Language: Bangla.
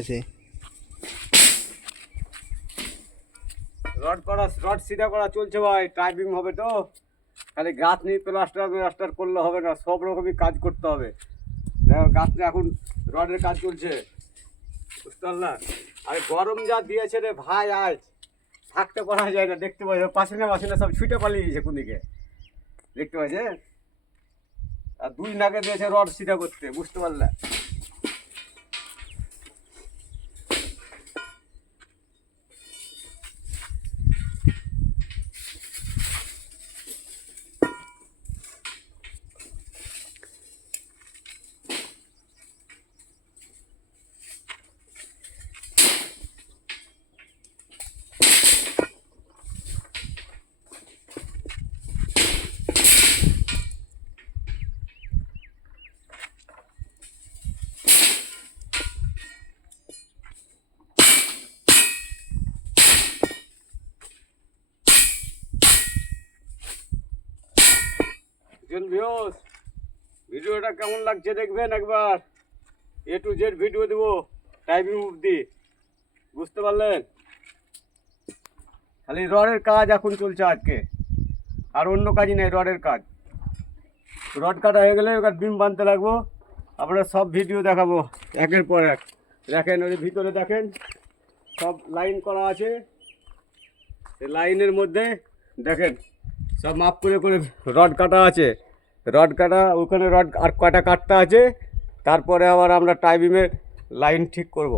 আছে রড সিধা করা চলছে ভাই। টাইপিং হবে তো, খালি গাছ নিয়ে প্লাস্টার করলে হবে না, সব রকমই কাজ করতে হবে। দেখো গাছটা এখন রডের কাজ চলছে, বুঝতে পারলাম। আর গরম যা দিয়েছে রে ভাই, আজ থাকতে পারা যায় না। দেখতে পাচ্ছি পাশে সব ছুটে পালিয়েছে কোন দিকে, দেখতে পাচ্ছে। আর দুই নাকে দিয়েছে রড সিধা করতে, বুঝতে পারলে। ভিডিওটা কেমন লাগছে দেখবেন একবার। A to Z ভিডিও দেবো, টাইপিং অবধি, বুঝতে পারলেন। খালি রডের কাজ এখন চলছে আজকে, আর অন্য কাজই নেই, রডের কাজ। রড কাটা হয়ে গেলে এবার বিম বাঁধতে লাগবো। আপনারা সব ভিডিও দেখাবো একের পর এক। দেখেন ওই ভিতরে দেখেন সব লাইন করা আছে, এই লাইনের মধ্যে দেখেন সব মাপ করে করে রড কাটা আছে। রড কাটা ওখানে রড আর কাটা কাটতে আছে, তারপরে আবার আমরা টাই বিমের লাইন ঠিক করব।